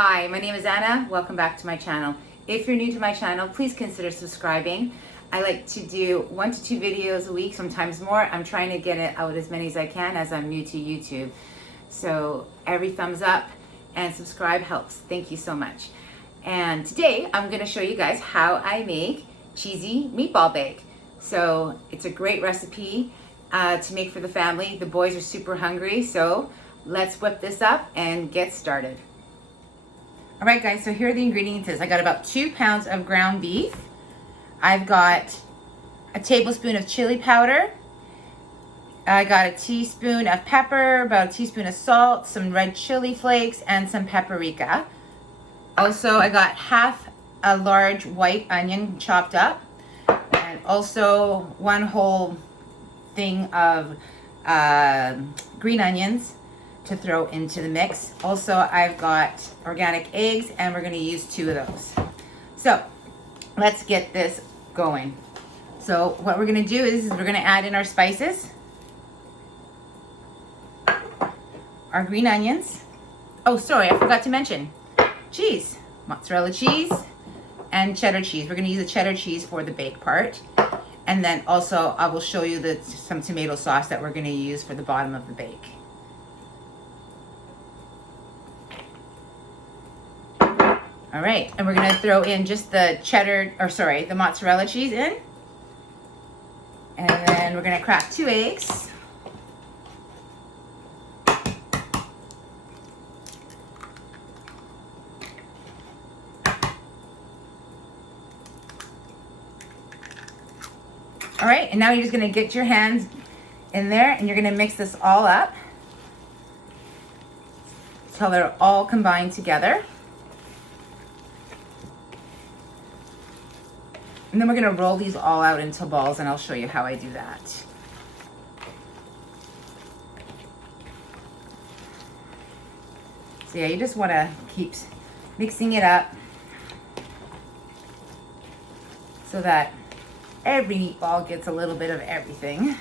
Hi, my name is Anna. Welcome back to my channel. If you're new to my channel, please consider subscribing. I like to do 1 to 2 videos a week, sometimes more. I'm trying to get it out as many as I can as I'm new to YouTube. So every thumbs up and subscribe helps. Thank you so much. And today I'm going to show you guys how I make cheesy meatball bake. So it's a great recipe to make for the family. The boys are super hungry, so let's whip this up and get started. All right guys, so here are the ingredients. I got about 2 pounds of ground beef. I've got a tablespoon of chili powder. I got a teaspoon of pepper, about a teaspoon of salt, some red chili flakes, and some paprika. Also, I got half a large white onion chopped up, and also 1 whole thing of green onions to throw into the mix. Also, I've got organic eggs, and we're gonna use 2 of those. So let's get this going. So what we're gonna do is we're gonna add in our spices, our green onions. Oh, sorry, I forgot to mention cheese, mozzarella cheese and cheddar cheese. We're gonna use the cheddar cheese for the bake part. And then also I will show you some tomato sauce that we're gonna use for the bottom of the bake. All right, and we're gonna throw in just the the mozzarella cheese in. And then we're gonna crack 2 eggs. All right, and now you're just gonna get your hands in there and you're gonna mix this all up until they're all combined together. And then we're gonna roll these all out into balls, and I'll show you how I do that. So yeah, you just wanna keep mixing it up so that every meatball gets a little bit of everything.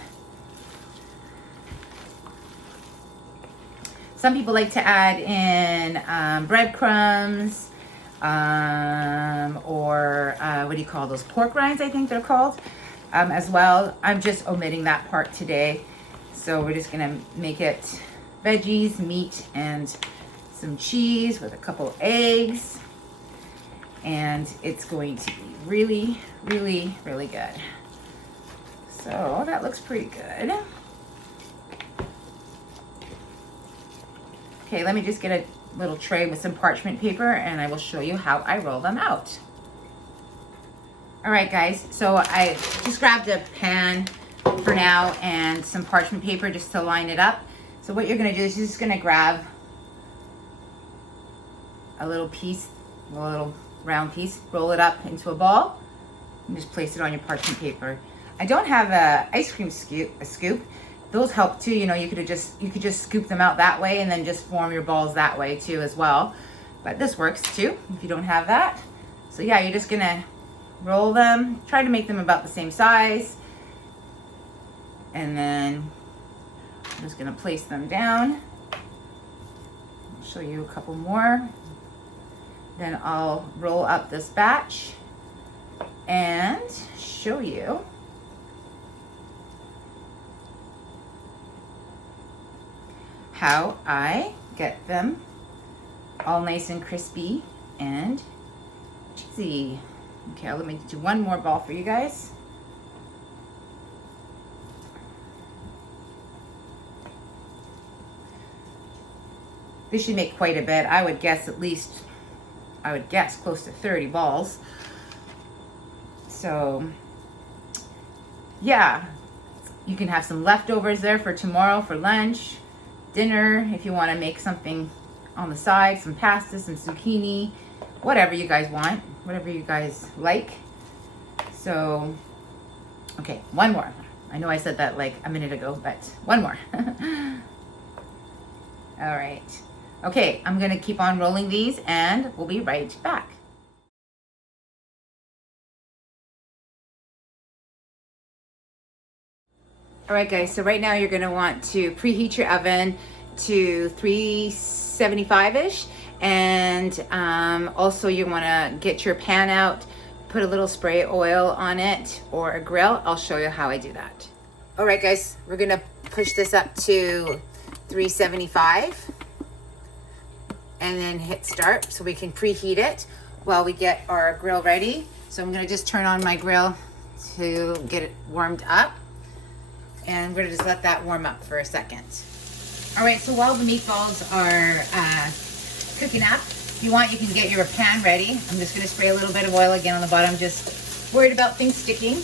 Some people like to add in breadcrumbs, or what do you call those, pork rinds, I think they're called, as well. I'm just omitting that part today, so we're just gonna make it veggies, meat, and some cheese with a couple eggs, and it's going to be really, really, really good. So that looks pretty good. Okay, let me just get a little tray with some parchment paper, and I will show you how I roll them out. All right guys, so I just grabbed a pan for now and some parchment paper just to line it up. So what you're gonna do is you're just gonna grab a little piece, a little round piece, roll it up into a ball, and just place it on your parchment paper. I don't have a ice cream scoop. Those help too, you know. You could just scoop them out that way and then just form your balls that way too as well. But this works too if you don't have that. So yeah, you're just gonna roll them, try to make them about the same size, and then I'm just gonna place them down. I'll show you a couple more. Then I'll roll up this batch and show you how I get them all nice and crispy and cheesy. Okay, let me do 1 more ball for you guys. This should make quite a bit. I would guess close to 30 balls. So yeah, you can have some leftovers there for tomorrow for lunch, dinner, if you want to make something on the side, some pasta, some zucchini, whatever you guys want, whatever you guys like. So, okay, 1 more. I know I said that like a minute ago, but 1 more. All right. Okay, I'm gonna keep on rolling these and we'll be right back. All right guys, so right now you're gonna want to preheat your oven to 375-ish. And also you want to get your pan out, put a little spray oil on it or a grill. I'll show you how I do that. All right, guys, we're gonna push this up to 375 and then hit start so we can preheat it while we get our grill ready. So I'm gonna just turn on my grill to get it warmed up, and we're gonna just let that warm up for a second. All right, so while the meatballs are cooking up, if you want, you can get your pan ready. I'm just gonna spray a little bit of oil again on the bottom, just worried about things sticking.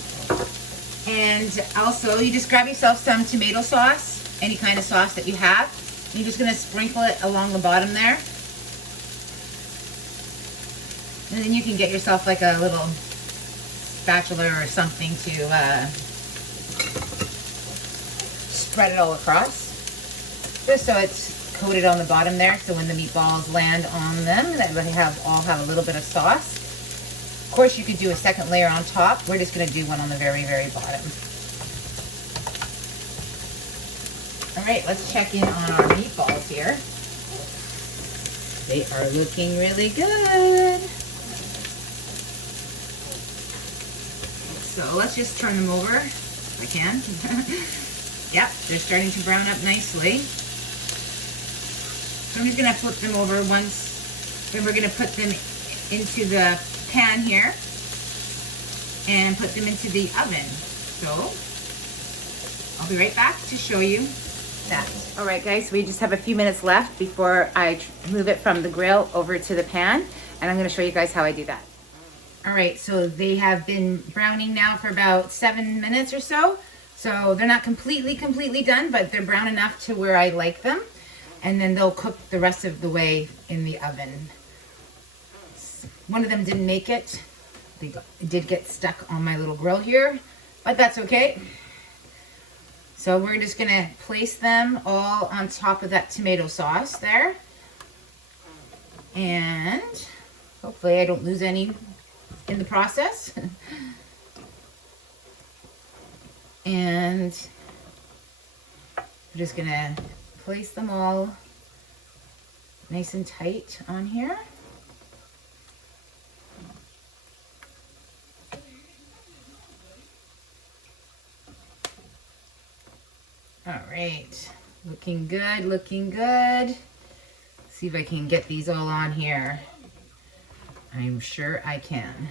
And also, you just grab yourself some tomato sauce, any kind of sauce that you have. You're just gonna sprinkle it along the bottom there. And then you can get yourself like a little spatula or something to spread it all across. Just so it's coated on the bottom there, so when the meatballs land on them, they all have a little bit of sauce. Of course, you could do a second layer on top. We're just going to do one on the very, very bottom. All right, let's check in on our meatballs here. They are looking really good. So let's just turn them over if I can. Yep, they're starting to brown up nicely. So I'm just gonna flip them over once, then we're gonna put them into the pan here and put them into the oven. So I'll be right back to show you that. All right, guys, we just have a few minutes left before I move it from the grill over to the pan, and I'm gonna show you guys how I do that. All right, so they have been browning now for about 7 minutes or so. So they're not completely done, but they're brown enough to where I like them. And then they'll cook the rest of the way in the oven. One of them didn't make it. It did get stuck on my little grill here, but that's okay. So we're just gonna place them all on top of that tomato sauce there. And hopefully I don't lose any in the process. And we're just gonna place them all nice and tight on here. All right, looking good, looking good. See if I can get these all on here. I'm sure I can.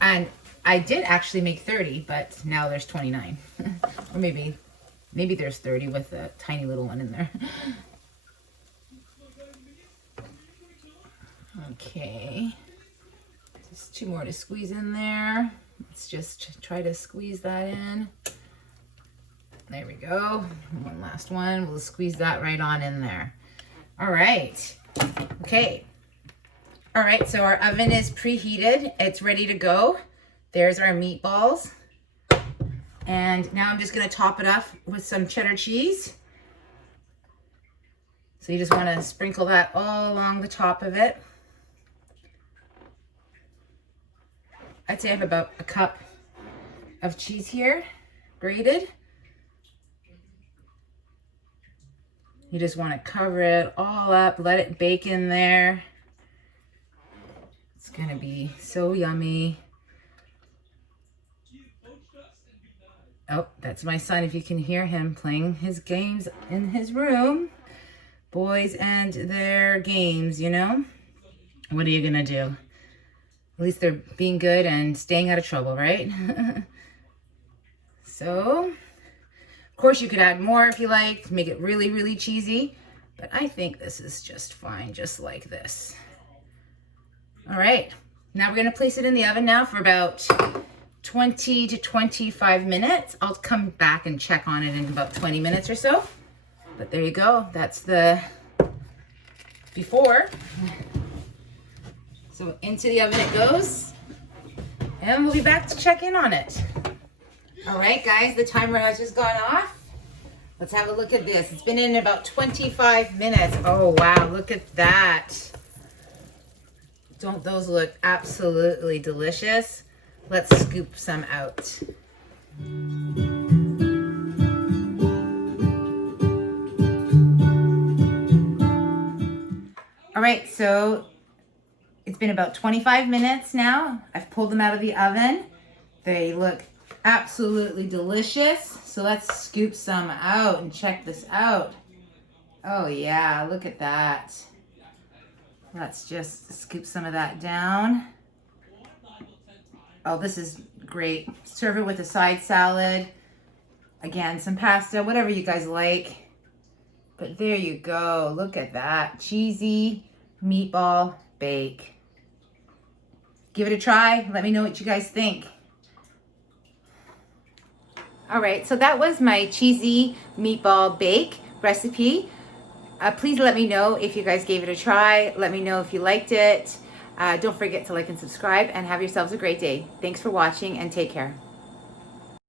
And I did actually make 30, but now there's 29. Or maybe there's 30 with a tiny little one in there. Okay. Just 2 more to squeeze in there. Let's just try to squeeze that in. There we go. One last one. We'll squeeze that right on in there. All right. Okay. All right, so our oven is preheated. It's ready to go. There's our meatballs. And now I'm just gonna top it off with some cheddar cheese. So you just wanna sprinkle that all along the top of it. I'd say I have about a cup of cheese here, grated. You just wanna cover it all up, let it bake in there. It's gonna be so yummy. Oh, that's my son, if you can hear him playing his games in his room. Boys and their games, you know? What are you gonna do? At least they're being good and staying out of trouble, right? So, of course you could add more if you like, make it really, really cheesy. But I think this is just fine, just like this. All right, now we're gonna place it in the oven now for about 20 to 25 minutes. I'll come back and check on it in about 20 minutes or so. But there you go, that's the before. So into the oven it goes, and we'll be back to check in on it. All right, guys, the timer has just gone off. Let's have a look at this. It's been in about 25 minutes. Oh, wow, look at that. Don't those look absolutely delicious? Let's scoop some out. All right, so it's been about 25 minutes now. I've pulled them out of the oven. They look absolutely delicious. So let's scoop some out and check this out. Oh yeah, look at that. Let's just scoop some of that down. Oh, this is great. Serve it with a side salad. Again, some pasta, whatever you guys like. But there you go. Look at that. Cheesy meatball bake. Give it a try. Let me know what you guys think. All right, so that was my cheesy meatball bake recipe. Please let me know if you guys gave it a try. Let me know if you liked it. Don't forget to like and subscribe, and have yourselves a great day. Thanks for watching, and take care.